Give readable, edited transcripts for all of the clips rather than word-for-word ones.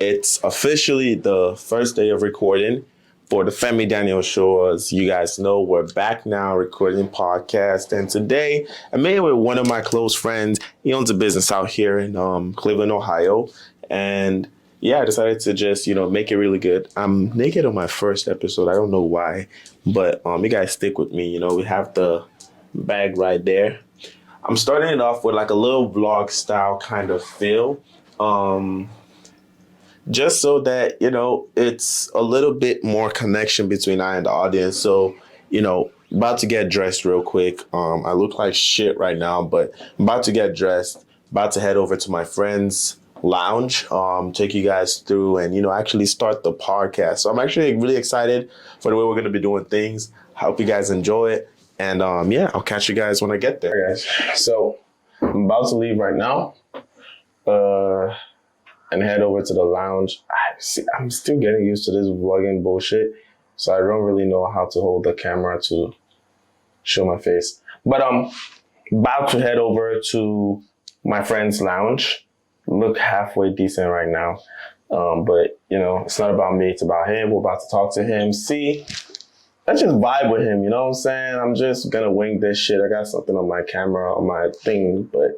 It's officially the first day of recording for the Femi Daniel Show. As you guys know, we're back now recording podcast. And today I made it with one of my close friends. He owns a business out here in Cleveland, Ohio. And yeah, I decided to just, make it really good. I'm naked on my first episode. I don't know why, but you guys stick with me. We have the bag right there. I'm starting it off with like a little vlog style kind of feel. Just so that, it's a little bit more connection between I and the audience. So, about to get dressed real quick. I look like shit right now, but I'm about to get dressed, about to head over to my friend's lounge, take you guys through and, actually start the podcast. So I'm actually really excited for the way we're going to be doing things. I hope you guys enjoy it. And I'll catch you guys when I get there, guys. So I'm about to leave right now. And head over to the lounge. I'm still getting used to this vlogging bullshit, so I don't really know how to hold the camera to show my face. But I'm about to head over to my friend's lounge. Look halfway decent right now. But, it's not about me. It's about him. We're about to talk to him. See, let's just vibe with him. You know what I'm saying? I'm just going to wing this shit. I got something on my camera, on my thing. But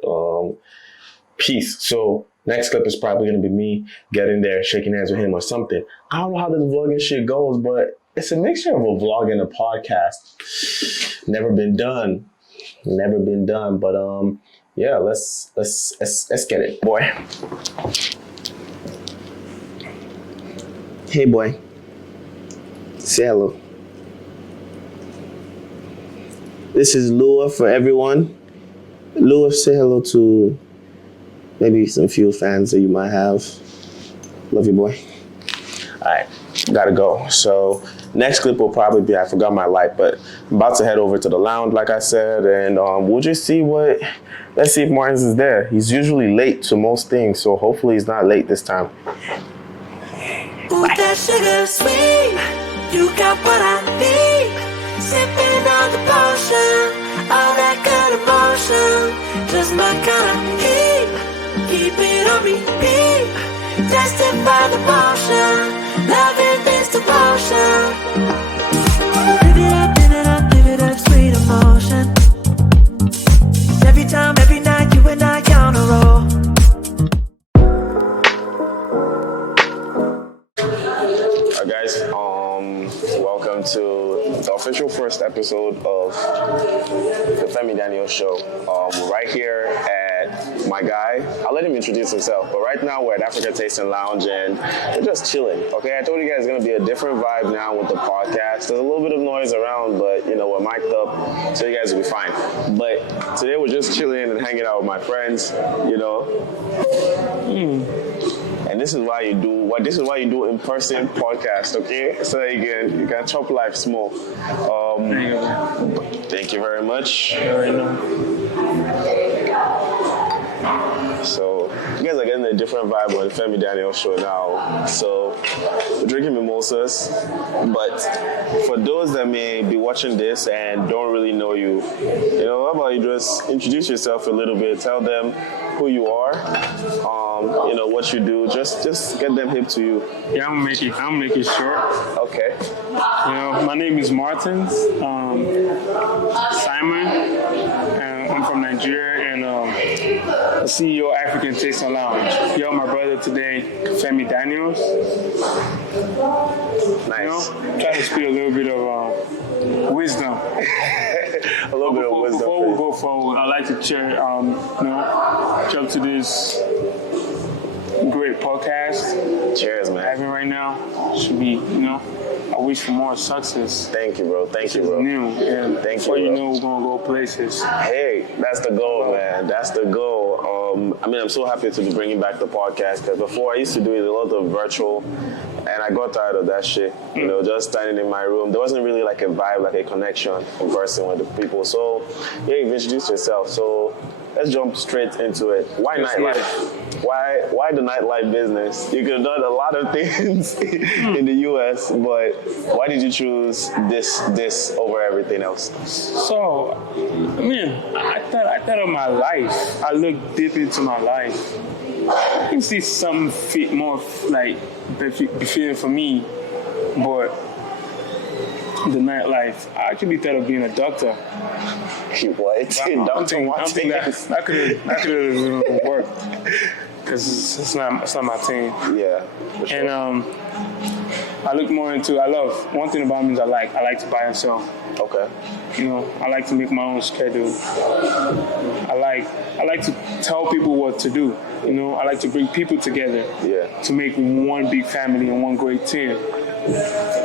peace. So next clip is probably going to be me getting there, shaking hands with him or something. I don't know how this vlogging shit goes, but it's a mixture of a vlog and a podcast. Never been done. But yeah, let's get it, boy. Hey, boy. Say hello. This is Lua for everyone. Lua, say hello to maybe some few fans that you might have. Love you, boy. All right, gotta go. So next clip will probably be, I forgot my light, but I'm about to head over to the lounge, like I said, and we'll just see let's see if Martins is there. He's usually late to most things, so hopefully he's not late this time. Ooh, that sugar sweet, you got what I need. Sipping on the potion, all that good emotion, just my kind of heat. Keep it on repeat, tested by the motion, loving this devotion. Live it up, sweet emotion. Every time, every night, you and I on a roll. Alright guys, welcome to the official first episode of the Femi Daniel Show. We're right here at my guy. I'll let him introduce himself, but right now we're at Afrika Taste and Lounge and we're just chilling. Okay, I told you guys it's gonna be a different vibe now with the podcast. There's a little bit of noise around, but we're mic'd up, so you guys will be fine. But today we're just chilling and hanging out with my friends, And this is why you do in-person podcast, okay? So that you can chop life small. Thank you very much. So you guys are getting a different vibe on the Femi Daniel Show now. So we're drinking mimosas, but for those that may be watching this and don't really know you, how about you just introduce yourself a little bit, tell them who you are, what you do, just get them hip to you. Yeah, I'm gonna make it short. Okay. My name is Martins, Simon, and I'm from Nigeria, and the CEO of Afrika Taste and Lounge. My brother today, Femi Daniels. Nice. Try to speak a little bit of wisdom. A little bit of wisdom. Before we go forward, I'd like to jump to this great podcast. Cheers, man. Having right now should be, I wish for more success. Thank you, bro. Thank you, bro. New, and Thank before you, bro. we're gonna go places. Hey, that's the goal, man. That's the goal. I'm so happy to be bringing back the podcast because before I used to do it a lot of virtual, and I got tired of that shit. Just standing in my room. There wasn't really like a vibe, like a connection in person with the people. So, yeah, you've introduced yourself. So let's jump straight into it. Why nightlife? Why the nightlife business? You could have done a lot of things in the US, but why did you choose this over everything else? So, I thought of my life. I looked deep into my life. I can see something fit more like befitting for me, but the nightlife. I actually thought of being a doctor. What? I'm thinking that could have worked because it's not my thing. Yeah. For sure. And I look more into. I love one thing about me is I like to buy and sell. Okay. You know, I like to make my own schedule. I like to tell people what to do. You know, I like to bring people together. Yeah. To make one big family and one great team.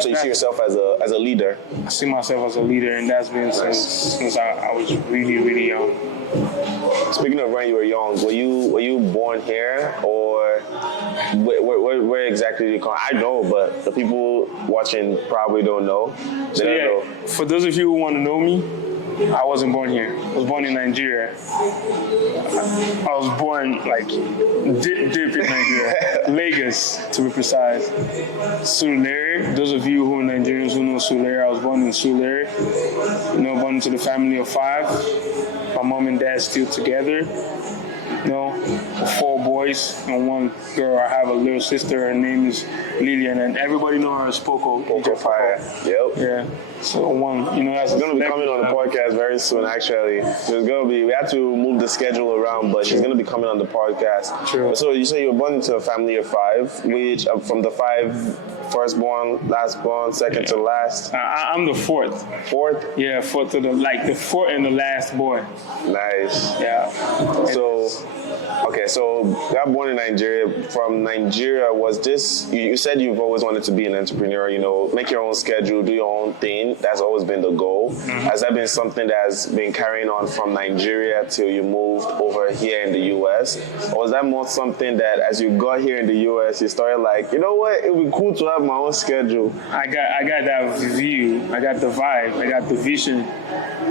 So you see yourself as a leader? I see myself as a leader, and that's been since I was really, really young. Speaking of when you were young, were you born here or where exactly did you come? I know, but the people watching probably don't know. So yeah, for those of you who want to know me, I wasn't born here. I was born in Nigeria. I was born like deep in Nigeria, Lagos to be precise. Surulere. Those of you who are Nigerians who know Surulere, I was born in Surulere. You know, born into the family of 5. My mom and dad still together. You know, 4 boys and 1 girl. I have a little sister. Her name is Lillian, and everybody know her as Poco. Poco Fire. Yep. Yeah. So that's going to be coming on the podcast very soon. Actually, we have to move the schedule around, but she's going to be coming on the podcast. True. So you say you were born into a family of 5, which from the 5, firstborn, lastborn, second to last. I'm the 4th. 4th? Yeah, 4th to the 4th and the last boy. Nice. Yeah. So. Okay, so you got born in Nigeria. From Nigeria, was this, you said you've always wanted to be an entrepreneur, you know, make your own schedule, do your own thing. That's always been the goal. Mm-hmm. Has that been something that's been carrying on from Nigeria till you moved over here in the U.S.? Or was that more something that as you got here in the U.S., you started like, you know what, it would be cool to have my own schedule? I got that view, I got the vibe, I got the vision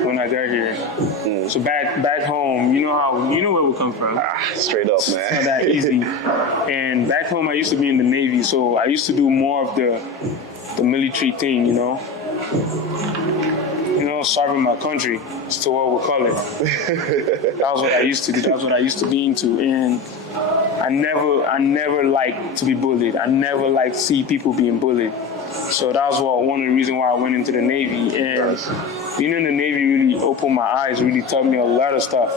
when I got here. So back home, you know where we come from. Straight up, man. It's not that easy. And back home, I used to be in the Navy, so I used to do more of the military thing, you know, serving my country, is to what we call it. That was what I used to do. That was what I used to be into. And I never liked to be bullied. I never liked to see people being bullied. So that was one of the reasons why I went into the Navy. And being in the Navy really opened my eyes, really taught me a lot of stuff.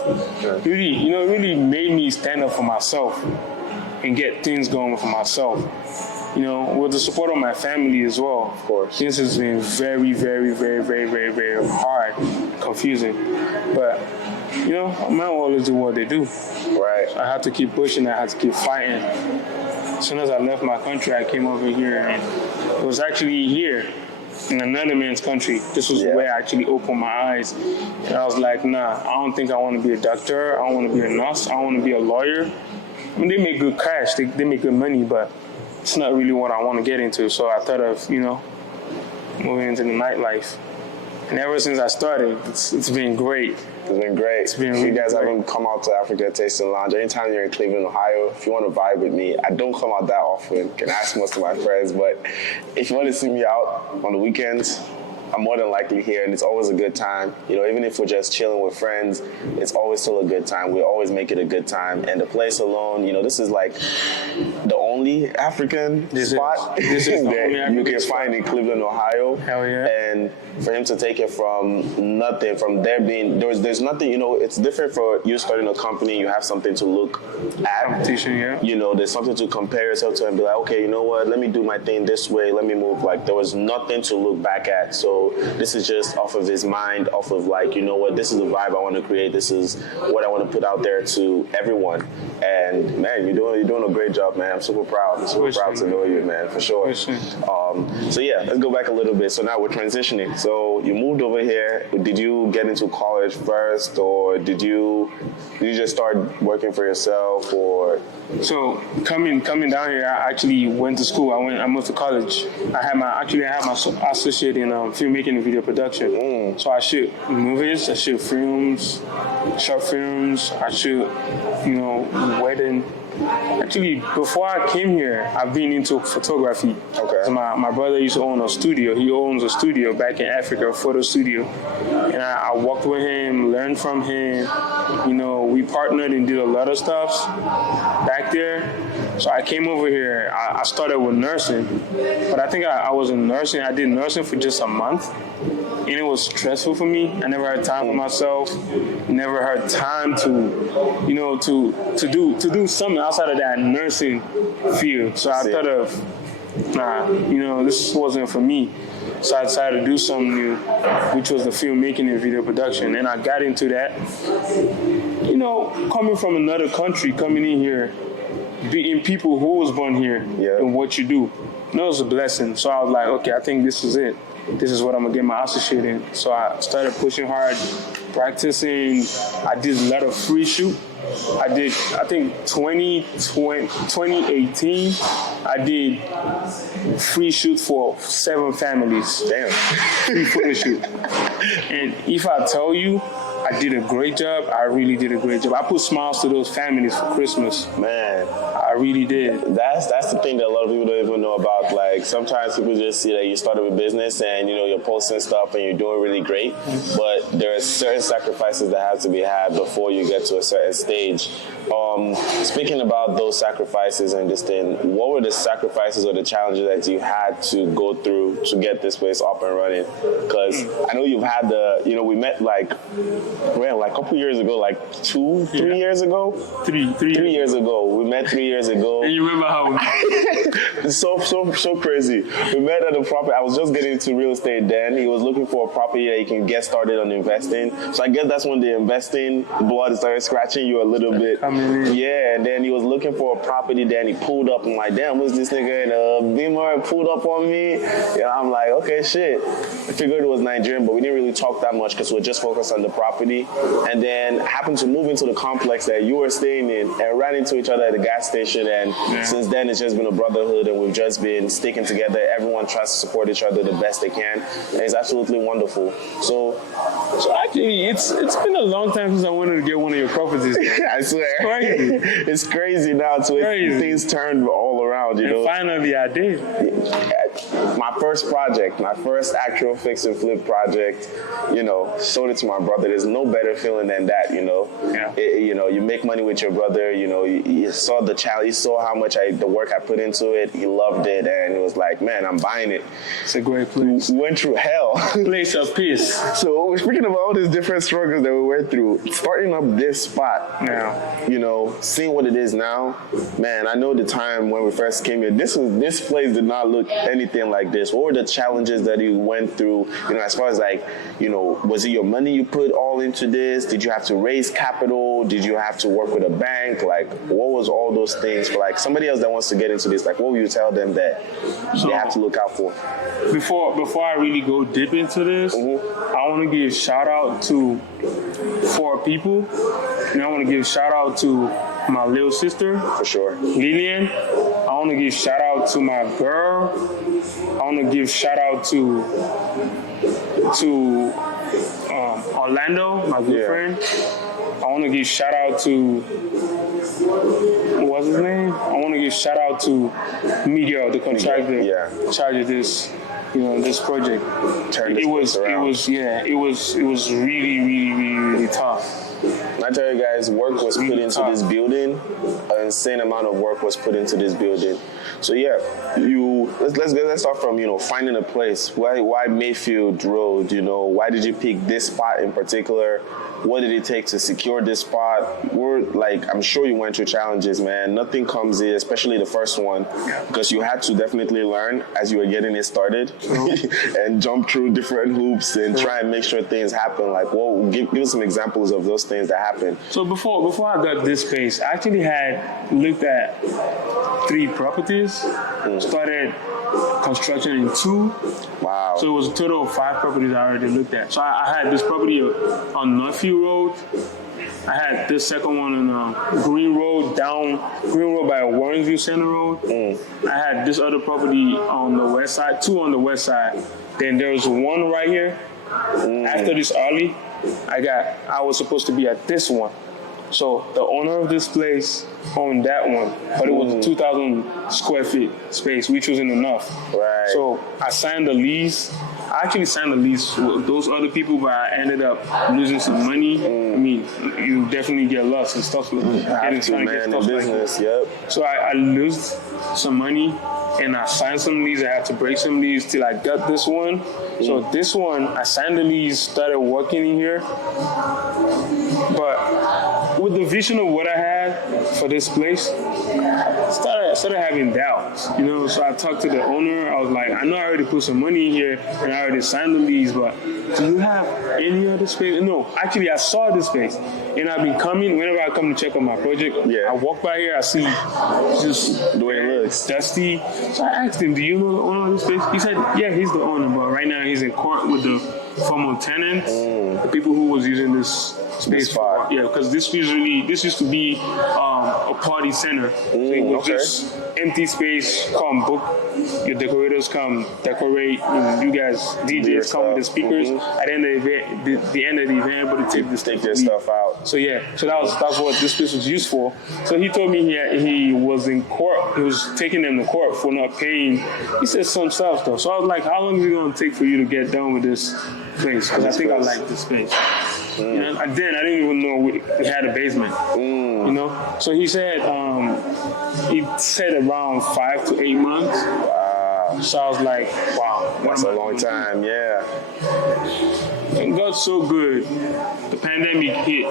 Really made me stand up for myself and get things going for myself. You know, with the support of my family as well. Of course. This has been very, very, very, very, very, very hard, confusing. But, men always do what they do. Right. So I had to keep pushing, I had to keep fighting. As soon as I left my country, I came over here, and it was actually here in another man's country. This was where I actually opened my eyes. And I was like, nah, I don't think I want to be a doctor. I don't want to be a nurse. I don't want to be a lawyer. I mean, they make good cash. They make good money, but it's not really what I want to get into. So I thought of, moving into the nightlife. And ever since I started, it's been great. It's been great. It's been really, you guys haven't come out to Afrika Taste and Lounge. Anytime you're in Cleveland, Ohio, if you want to vibe with me, I don't come out that often. Can ask most of my friends, but if you want to see me out on the weekends, I'm more than likely here, and it's always a good time. Even if we're just chilling with friends, it's always still a good time. We always make it a good time. And the place alone, this is like the only African spot this is that you can find in Cleveland, Ohio. Hell yeah. And for him to take it from nothing, from there being, there's nothing, it's different for you starting a company, you have something to look at. Competition, yeah. There's something to compare yourself to and be like, okay, you know what, let me do my thing this way, let me move. Like, there was nothing to look back at. So this is just off of his mind, off of like, you know what, this is the vibe I want to create, this is what I want to put out there to everyone. And man, you're doing a great job, man. I'm super proud. I'm super proud to know you, man, for sure. So yeah, let's go back a little bit. So now we're transitioning. So you moved over here. Did you get into college first, or did you just start working for yourself, or? So coming down here, I actually went to school. I moved to college. I had my associate in filmmaking and video production. So I shoot movies, I shoot films, short films, I shoot, wedding Actually, before I came here, I've been into photography. Okay. So my brother used to own a studio. He owns a studio back in Africa, a photo studio. And I worked with him, learned from him. You know, we partnered and did a lot of stuff back there. So I came over here. I started with nursing. But I think I was in nursing. I did nursing for just a month. And it was stressful for me. I never had time for myself. Never had time to, you know, to do something outside of that nursing field. So I thought of, nah, you know, this wasn't for me. So I decided to do something new, which was the filmmaking and video production. And I got into that. You know, coming from another country, coming in here, being people who was born here, and what you do, that was a blessing. So I was like, okay, I think this is it. This is what I'm gonna get my associate in. So I started pushing hard, practicing. I did a lot of free shoot. I think 2018, I did free shoot for 7 families. Damn. Free photo shoot. And if I tell you, I did a great job. I really did a great job. I put smiles to those families for Christmas. Man, I really did. that's the thing that a lot of people don't even know about. Like, sometimes people just see that you started a business and, you know, you're posting stuff and you're doing really great, but there are certain sacrifices that have to be had before you get to a certain stage. Speaking about those sacrifices and this thing, what were the sacrifices or the challenges that you had to go through to get this place up and running? Because I know you've had we met like a couple years ago, like 3 years ago? 3 years ago. We met 3 years ago. And you remember how It's so crazy. We met at a property. I was just getting into real estate then. He was looking for a property that he can get started on investing. So I guess that's when the investing blood started scratching you a little bit. Yeah, and then he was looking for a property. Then he pulled up. I'm like, damn, who's this nigga in a Beamer and pulled up on me? Yeah, I'm like, okay, shit. I figured it was Nigerian, but we didn't really talk that much because we were just focused on the property. And then happened to move into the complex that you were staying in and ran into each other at the gas station. And since then, it's just been a brotherhood, and we've just been sticking together. Everyone tries to support each other the best they can, and it's absolutely wonderful. So actually, it's been a long time since I wanted to get one of your properties. I swear, Crazy. It's crazy now. So things turned all around, you know. Finally, I did. My first project, my first actual fix and flip project, you know, sold it to my brother. There's no better feeling than that, you know. Yeah. You know, you make money with your brother, you know, you saw the challenge, you saw how much the work I put into it. He loved it, and it was like, man, I'm buying it. It's a great place. We went through hell. Place of peace. So speaking of all these different struggles that we went through, starting up this spot now, you know, seeing what it is now, man, I know the time when we first came here, this place did not look anything like this. What were the challenges that you went through, you know, as far as like, you know, was it your money you put all into this? Did you have to raise capital? Did you have to work with a bank? Like, what was all those things for like somebody else that wants to get into this? Like, what would you tell them that they have to look out for? Before I really go deep into this, I want to give a shout out to 4 people. And I want to give a shout out to my little sister, For sure. Lillian. I want to give a shout out to my girl. I want to give shout out to Orlando, my good friend. I want to give shout out to what's his name? I want to give shout out to Miguel, the contractor, in charge of this, you know, this project. It was really tough. I tell you guys, work was put into this building. An insane amount of work was put into this building. So yeah, let's start from, you know, finding a place. Why Mayfield Road? You know, why did you pick this spot in particular? What did it take to secure this spot? I'm sure you went through challenges, man. Nothing comes in, especially the first one, because you had to definitely learn as you were getting it started and jump through different hoops and try and make sure things happen. Like, give us some examples of those things that happened. So before I got this space, I actually had looked at 3 properties, started construction in 2. Wow. So it was a total of 5 properties I already looked at. So I had this property on Mayfield Road. I had this second one on Green Road by Warrensview Center Road. I had this other property on the west side, 2 on the west side. Then there was 1 right here. After this alley, I was supposed to be at this one. So the owner of this place owned that one, but it was a 2,000 square feet space, which wasn't enough. Right. So I signed the lease. I actually signed the lease with those other people, but I ended up losing some money. I mean, you definitely get lost and stuff. Have to, man, in business, yep. So I lose some money, and I signed some lease. I had to break some lease till I got this one. So this one, I signed the lease, started working in here. But with the vision of what I had for this place, I started having doubts, you know. So I talked to the owner. I was like, I know I already put some money in here and I already signed the lease, but do you have any other space? No, actually, I saw this space, and I've been coming whenever I come to check on my project. Yeah. I walk by here, I see just the way it looks dusty. So I asked him, "Do you know the owner of this space?" He said, "Yeah, he's the owner, but right now he's in court with the former tenants, the people who was using this space for, because this used to be a party center. So it was just empty space. Come book, your decorators come decorate, and you guys DJs come with the speakers. At the end of the end of the event, able to take their stuff out. So so that's what this place was used for. So he told me he was in court. He was taking them to court for not paying. He said some stuff though. So I was like, how long is it gonna take for you to get done with this place? Because I think I like this space. You know, I didn't even know we had a basement. You know, so he said around 5 to 8 months. Wow. So I was like, wow, that's a long time. Yeah. And got so good. The pandemic hit.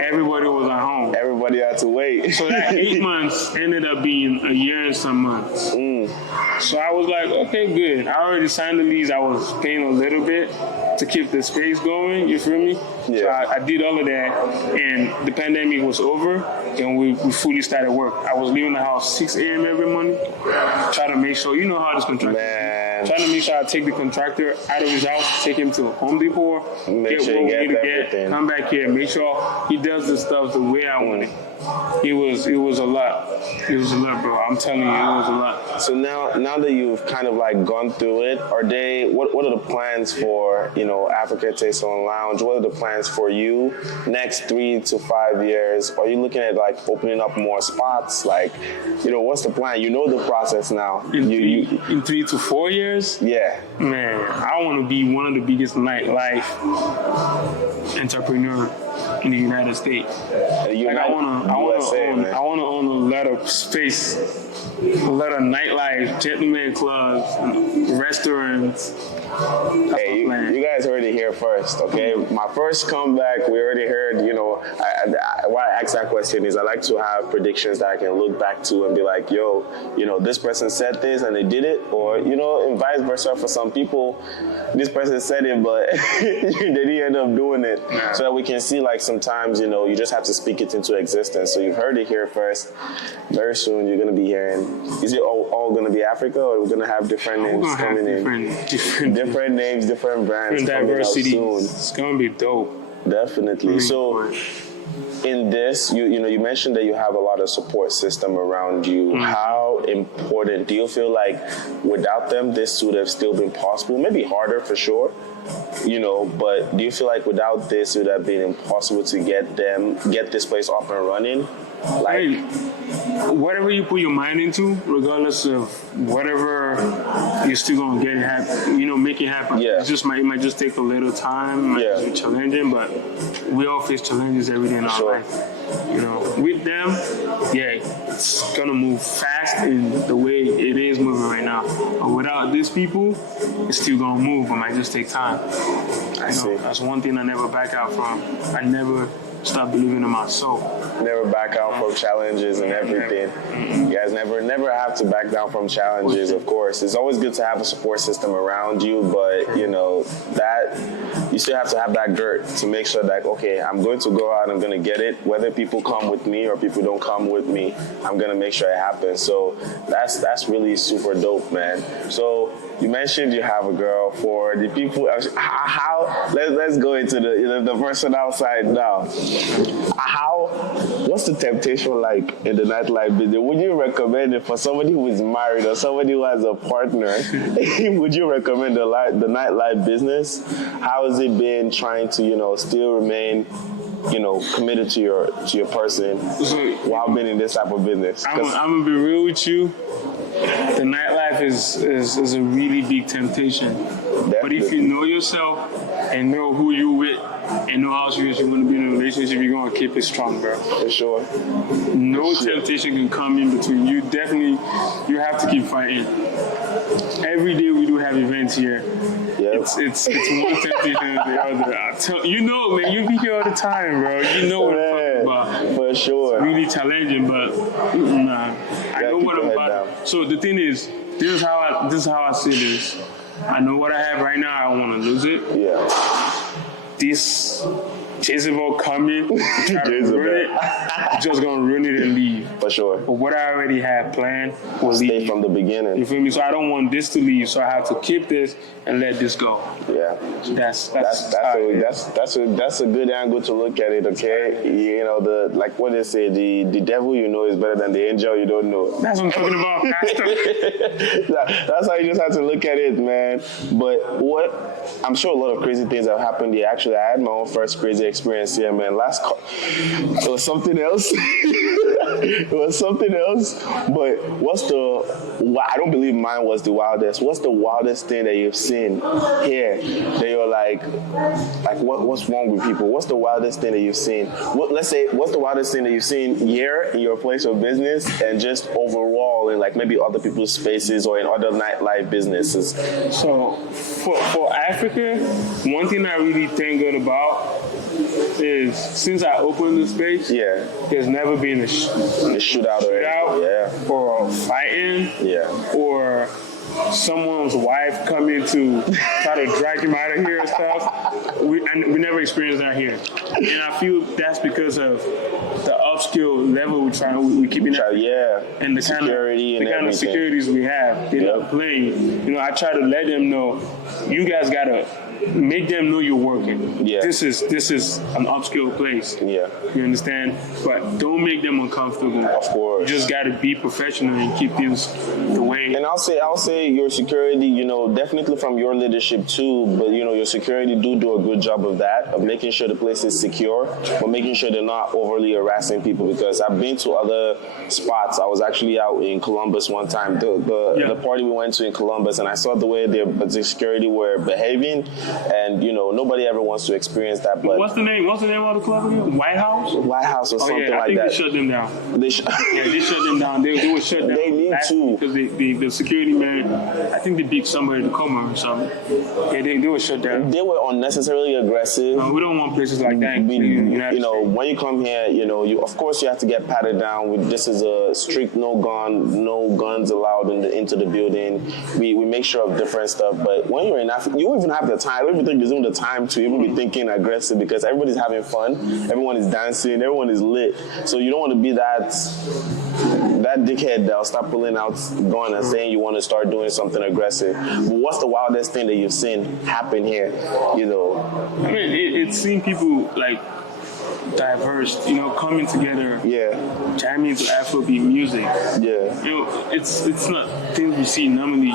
Everybody was at home. Everybody had to wait. So that 8 months ended up being a year and some months. So I was like, okay, good. I already signed the lease. I was paying a little bit to keep the space going, you feel me? Yeah. So I did all of that, and the pandemic was over, and we fully started work. I was leaving the house 6 a.m. every morning, trying to make sure, you know how this contractor is. Trying to make sure I take the contractor out of his house, take him to Home Depot, make get sure what we you need to everything. get, come back here, make sure he does the stuff the way I want it. It was a lot. It was a lot, bro. I'm telling you, it was a lot. So now that you've kind of like gone through it, what are the plans for, you know, Afrika Taste and Lounge? What are the plans for you next 3 to 5 years? Are you looking at like opening up more spots? Like, you know, what's the plan? You know the process now. In 3 to 4 years? Yeah. Man, I want to be one of the biggest nightlife entrepreneur in the United States. Like I want to own a lot of space, a lot of nightlife, gentleman clubs, restaurants. Hey, you guys heard it here first, okay? My first comeback, we already heard, you know, why I ask that question is I like to have predictions that I can look back to and be like, yo, you know, this person said this and they did it, or, you know, and vice versa for some people, this person said it, but they didn't end up doing it. So that we can see, like, sometimes, you know, you just have to speak it into existence. So you've heard it here first. Very soon you're going to be hearing, is it all going to be Africa, or are we going to have different names coming in? Different names, different brands coming out soon. It's gonna be dope. Definitely. So, in this, you mentioned that you have a lot of support system around you. How important do you feel like without them, this would have still been possible? Maybe harder for sure, you know. But do you feel like without this, it would have been impossible to get this place up and running? Like, hey, whatever you put your mind into, regardless of whatever, you're still gonna get it happen. You know, make it happen. Yeah. It might just take a little time. It might just be challenging, but we all face challenges every day in our life. You know, with them, it's gonna move fast in the way it is moving right now. But without these people, it's still gonna move. It might just take time. I see. That's one thing I never back out from. I never stop believing in myself. Never back out from challenges and everything. You guys never have to back down from challenges, of course. It's always good to have a support system around you, but you know, that you still have to have that dirt to make sure that, okay, I'm going to go out, I'm going to get it. Whether people come with me or people don't come with me, I'm going to make sure it happens. So that's really super dope, man. So you mentioned you have a girl. For the people, let's go into the person outside now. What's the temptation like in the nightlife business? Would you recommend it for somebody who is married or somebody who has a partner? Would you recommend the nightlife business? How has it been trying to, you know, still remain committed to your person while being in this type of business? I'm gonna be real with you. The nightlife is a really big temptation. Definitely. But if you know yourself and know who you're with and know how serious you want to be in a relationship, you're gonna keep it strong, bro. For sure. No temptation can come in between. You have to keep fighting. Every day we do have events here. Yep. It's one temptation than the other. Man, you be here all the time, bro. You know what I'm talking about. For sure. It's really challenging, but nah. I know what I'm about. Down. So the thing is, this is how I see this. I know what I have right now. I don't want to lose it. Yeah. This Jezebel coming, try to ruin it, just gonna ruin it and leave. For sure. But what I already had planned will Stay leave. from the beginning. You feel me? So I don't want this to leave. So I have to keep this and let this go. Yeah. That's a good angle to look at it. Okay. Like what they say, the devil you know is better than the angel you don't know. That's what I'm talking about, Pastor. That's how you just have to look at it, man. But I'm sure a lot of crazy things have happened here. Actually, I had my own first crazy experience here, man. It was something else. It was something else. But I don't believe mine was the wildest. What's the wildest thing that you've seen here that you're like what's wrong with people? What's the wildest thing that you've seen? What's the wildest thing that you've seen here in your place of business and just overall in like maybe other people's spaces or in other nightlife businesses? So for Africa, one thing I really thank God about is since I opened the space, there's never been a shootout or fighting or someone's wife coming to try to drag him out of here and stuff. We never experienced that here. And I feel that's because of the upskill level we keep it up. And the kind of securities we have. They're not playing. I try to let them know, you guys gotta make them know you're working. This is an upskill place. You understand? But don't make them uncomfortable. Of course. You just gotta be professional and keep things the way. And I'll say your security, definitely from your leadership too, but your security do a good job of that, of making sure the place is secure, but making sure they're not overly harassing people, because I've been to other spots. I was actually out in Columbus one time, the party we went to in Columbus, and I saw the way the security were behaving, and nobody ever wants to experience that. But what's the name of the club again? White House or something like that. I think they shut them down. They shut them down. They were shut down. They need to, because the security man, I think they beat somebody to coma or something. They were shut down. They were unnecessarily aggressive. No, we don't want places like that. When you come here, you of course you have to get patted down. This is a strict no guns allowed into the building. We make sure of different stuff. But when you're in Africa, you don't even have the time. I don't even think there's even the time to even be thinking aggressive, because everybody's having fun. Everyone is dancing. Everyone is lit. So you don't want to be that dickhead that'll start pulling out gun and saying you want to start doing something aggressive. But what's the wildest thing that you've seen happen here? I mean, it's seen people like diverse, coming together, jamming to Afrobeat music. It's not things we see normally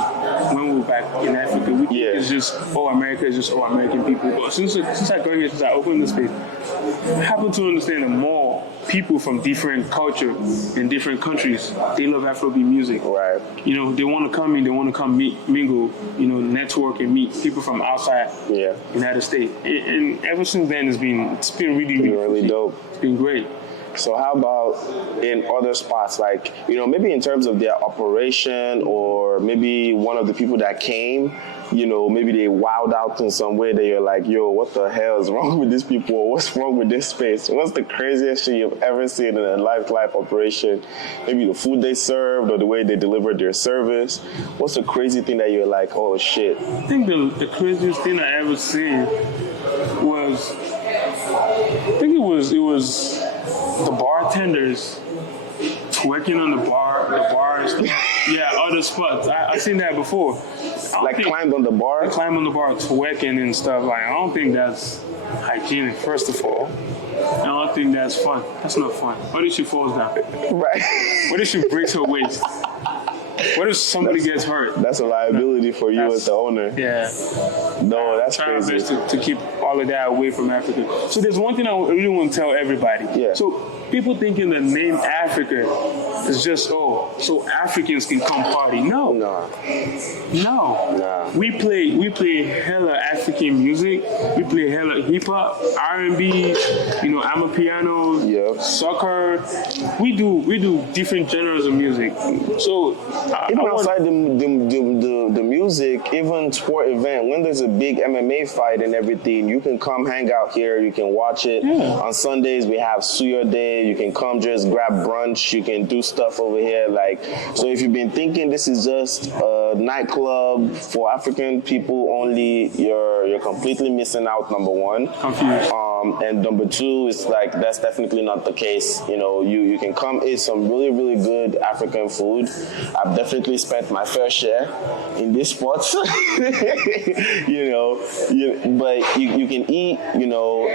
when we're back in Africa. We think it's just America is just American people. But since I got here, since I opened the space, I happen to understand that more people from different cultures in different countries, they love Afrobeat music. Right. They want to come in, they want to come mingle, network and meet people from outside United States. And ever since then, it's been really dope. It's been great. So how about in other spots, like, maybe in terms of their operation, or maybe one of the people that came, maybe they wowed out in some way that you're like, yo, what the hell is wrong with these people? Or what's wrong with this space? What's the craziest shit you've ever seen in a nightlife operation? Maybe the food they served or the way they delivered their service. What's the crazy thing that you're like, oh shit? I think the craziest thing I ever seen was, it was the bartenders twerking on the bars. Other spots. I seen that before. Climbed on the bar? Climb on the bar, twerking and stuff. I don't think that's hygienic, first of all. I don't think that's fun. That's not fun. What if she falls down? Right. What if she breaks her waist? What if somebody gets hurt? That's a liability for you as the owner. Yeah. No, that's Try our crazy. best to keep all of that away from Africa. So there's one thing I really want to tell everybody. Yeah. So people thinking the name Africa is just, so Africans can come party. No. Nah. We play hella African music. We play hella hip hop, R&B, amapiano, soccer. We do different genres of music. So Even outside the music, even sport event, when there's a big MMA fight and everything, you can come hang out here, you can watch it. Yeah. On Sundays we have Suya Day, you can come just grab brunch, you can do stuff over here. So if you've been thinking this is just a nightclub for African people only, you're completely missing out, number one. Confused. And number two, it's that's definitely not the case. You can come eat some really, really good African food. I've definitely spent my fair share in these spots. But you can eat,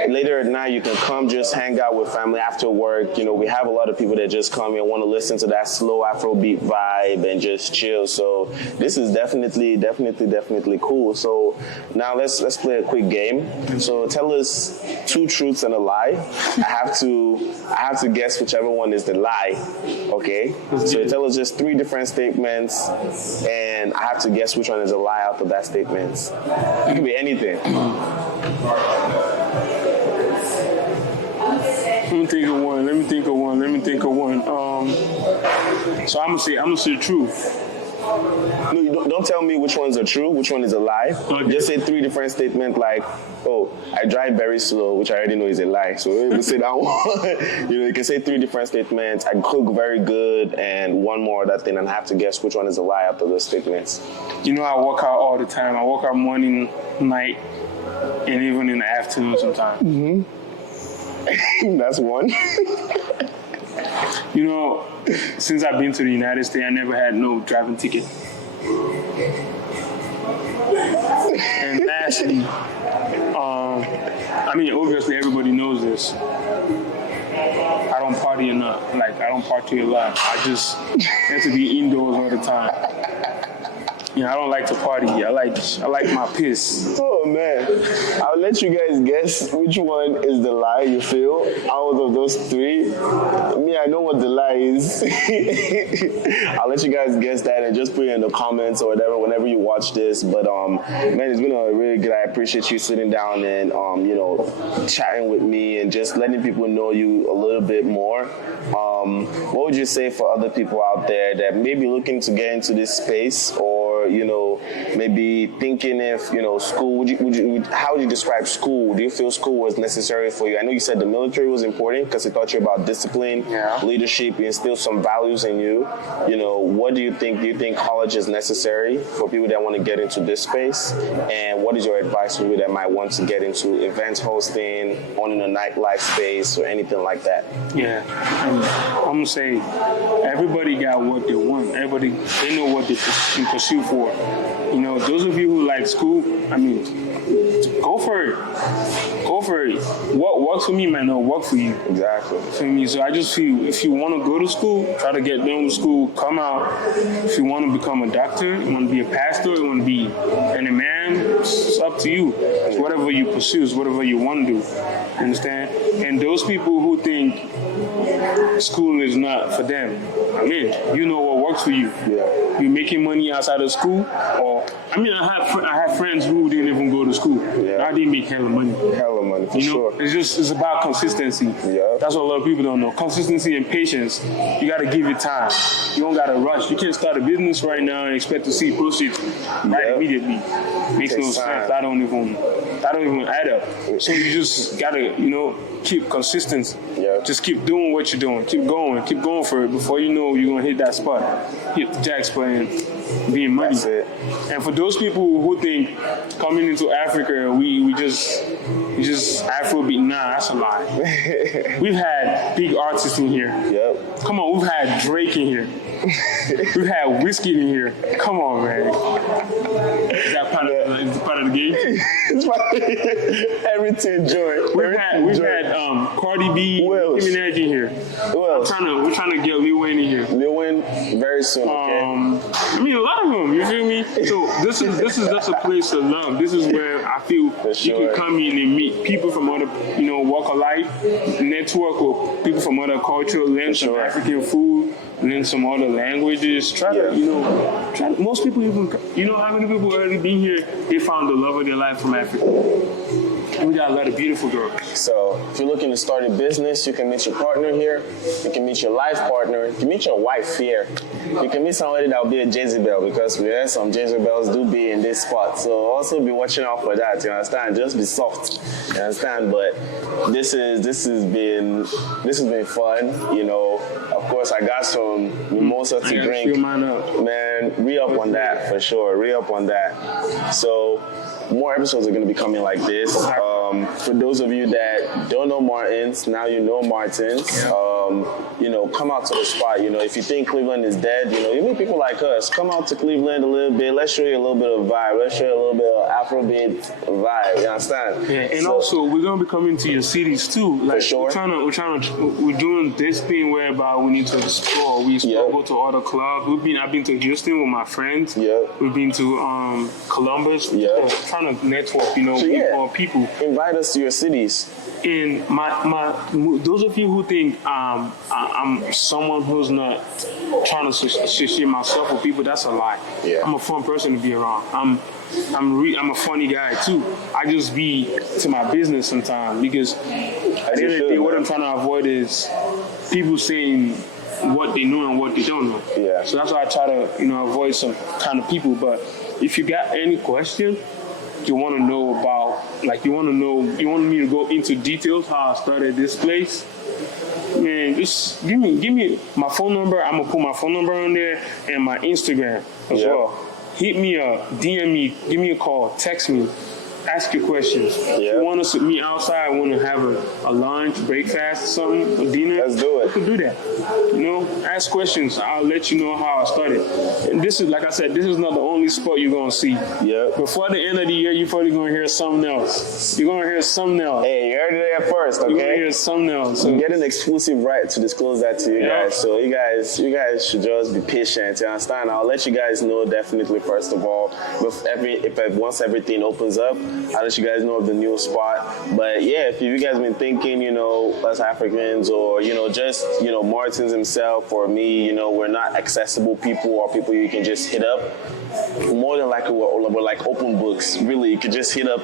later at night you can come just hang out with family after work. We have a lot of people that just come and want to listen to that slow Afrobeat vibe and just chill. So this is definitely cool. So now let's play a quick game. So tell us 2 truths and a lie. I have to guess whichever one is the lie. Okay? So tell us just 3 different statements, and I have to guess which one is a lie out of that statement. It could be anything. Let me think of one. So I'm gonna say the truth. No, you don't tell me which ones are true, which one is a lie. Okay. Just say 3 different statements I drive very slow, which I already know is a lie. So we'll say that one. You can say 3 different statements. I cook very good, and one more other thing, and I have to guess which one is a lie out of those statements. I work out all the time. I work out morning, night, and even in the afternoon sometimes. Mm-hmm. That's one. Since I've been to the United States, I never had no driving ticket. And lastly, obviously everybody knows this. I don't party enough. I don't party a lot. I just have to be indoors all the time. I don't like to party. I like my piss. Oh man, I'll let you guys guess which one is the lie you feel out of those 3. Me, I know what the lie is. I'll let you guys guess that and just put it in the comments or whatever whenever you watch this. But man, it's been a really good. I appreciate you sitting down and chatting with me and just letting people know you a little bit more. What would you say for other people out there that may be looking to get into this space, or maybe thinking if school? How would you describe school? Do you feel school was necessary for you? I know you said the military was important because it taught you about discipline, leadership, it instilled some values in you. What do you think? Do you think college is necessary for people that want to get into this space? And what is your advice for people that might want to get into event hosting, owning a nightlife space, or anything like that? Yeah, I'm gonna say everybody got what they want. Everybody, they know what they can pursue for. Those of you who like school, go for it. Go for it. What works for me might not work for you. Exactly. For me, so I just feel if you want to go to school, try to get done with school, come out. If you want to become a doctor, you want to be a pastor, you want to be a man, it's up to you. It's whatever you pursue, it's whatever you want to do. Understand? And those people who think school is not for them, you know what works for you. Yeah. You're making money outside of school, or I have friends who didn't even go to school. Yeah. Now they make hella money. Hella money, for sure. It's about consistency. Yeah. That's what a lot of people don't know. Consistency and patience. You gotta give it time. You don't gotta rush. You can't start a business right now and expect to see proceeds immediately. Makes no sense. That don't even add up. So you just gotta, keep consistency. Yeah. Just keep doing what you're doing. Keep going for it. Before you know, you're gonna hit that spot, hit the jack spot, and being money. That's it. And for those people who think coming into Africa, we just Afrobeat, nah, that's a lie. We've had big artists in here. Yep. Come on, we've had Drake in here. We've had whiskey in here. Come on, man. Is that part of the game? It's fine. Everything joy. We've had Cardi B, Nicki Minaj in here. Who else? We're trying to get Lil Wayne in here. Lil Wayne very soon. Okay. I mean, a lot of them. You feel me? So this is just a place to love. This is where I feel you can come in and meet people from other, walk of life, network with people from other culture, learn some African food, learn some other languages. Most people even, how many people already been here? They found the love of their life from Africa. We got a lot of beautiful girls. So if you're looking to start a business, you can meet your partner here. You can meet your life partner. You can meet your wife here. You can meet somebody that will be a Jezebel, because we heard some Jezebels do be in this spot. So also be watching out for that. You understand? Just be soft. You understand? But this has been fun. Of course, I got some mimosa to drink. Fill mine up. Man, re-up on that for sure. Re-up on that. So more episodes are going to be coming like this. For those of you that don't know Martins, now you know Martins. Come out to the spot. If you think Cleveland is dead, even people like us, come out to Cleveland a little bit. Let's show you a little bit of vibe. Let's show you a little bit of Afrobeat vibe. You understand? Yeah, and also we're gonna be coming to your cities too. Like, for sure. We're doing this thing whereby we need to explore. We go to other clubs. I've been to Houston with my friends. Yep. We've been to Columbus. Yep. Trying to network, meet more people. Invite us to your cities. And those of you who think I'm someone who's not trying to associate myself with people, that's a lie. Yeah. I'm a fun person to be around. I'm a funny guy too. I just be to my business sometimes, because at the end of the day, what I'm trying to avoid is people saying what they know and what they don't know. Yeah. So that's why I try to avoid some kind of people. But if you got any question, you want to know about, you want me to go into details how I started this place, man, just give me my phone number. I'm gonna put my phone number on there and my Instagram as well. Hit me up, DM me, give me a call, text me, ask your questions. If you want us to meet outside, want to have a lunch, breakfast, something, a dinner, let's do it. We can do that. Ask questions. I'll let you know how I started. And this is, like I said, this is not the only spot you're gonna see. Yeah. Before the end of the year, you're probably gonna hear something else. You're gonna hear something else. Hey, you heard it there first, okay? You're gonna hear something else. So. You get an exclusive right to disclose that to you guys. So you guys should just be patient. You understand? I'll let you guys know definitely first of all. Once everything opens up, I'll let you guys know of the new spot. But yeah, if you guys been thinking, us Africans, or just Martins himself or me, we're not accessible people or people you can just hit up. More than likely, we're like open books. Really, you could just hit up.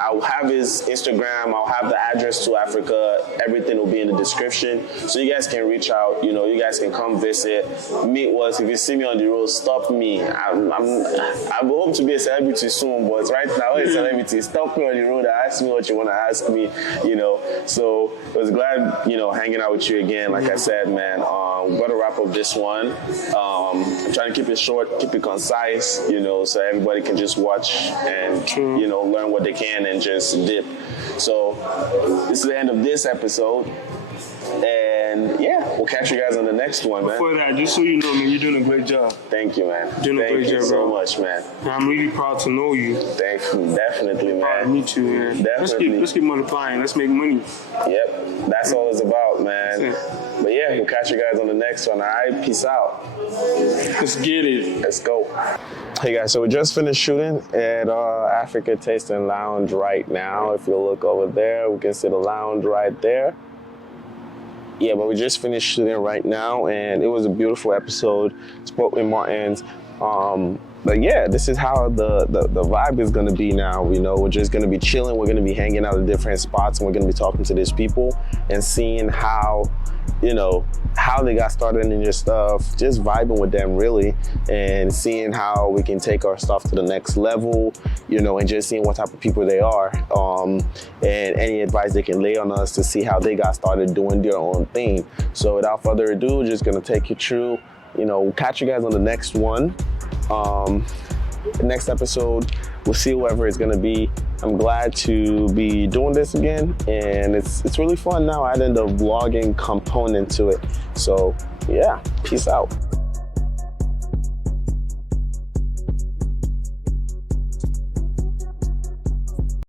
I'll have his Instagram. I'll have the address to Africa. Everything will be in the description, so you guys can reach out. You guys can come visit, meet us. If you see me on the road, stop me. I hope to be a celebrity soon, but right now, I'm a celebrity. Stop me on the road and ask me what you want to ask me. So I was glad, hanging out with you again. Like I said, man, we're gonna wrap up this one. I'm trying to keep it short, keep it concise. So everybody can just watch and, learn what they can and just dip. So this is the end of this episode. And yeah, we'll catch you guys on the next one, man. Before that, just so you know, man, you're doing a great job. Thank you, man. You're doing a great job, so bro. much, man. I'm really proud to know you. Thank you. Definitely, man. Proud to meet you, man. Definitely. Let's keep multiplying. Let's make money. Yep. That's all it's about, man. But yeah, we'll catch you guys on the next one. All right, peace out. Let's get it. Let's go. Hey guys, so we just finished shooting at Afrika Taste and Lounge right now. If you look over there, we can see the lounge right there. Yeah, but we just finished shooting right now, and it was a beautiful episode. Spoke with Martins. But yeah, this is how the vibe is gonna be now. We're just gonna be chilling. We're gonna be hanging out at different spots, and we're gonna be talking to these people and seeing how, how they got started in their stuff, just vibing with them really, and seeing how we can take our stuff to the next level, and just seeing what type of people they are, and any advice they can lay on us to see how they got started doing their own thing. So without further ado, just gonna take you through, we'll catch you guys on the next one. The next episode, we'll see whoever it's gonna be. I'm glad to be doing this again, and it's really fun now adding the vlogging component to it. So yeah, peace out.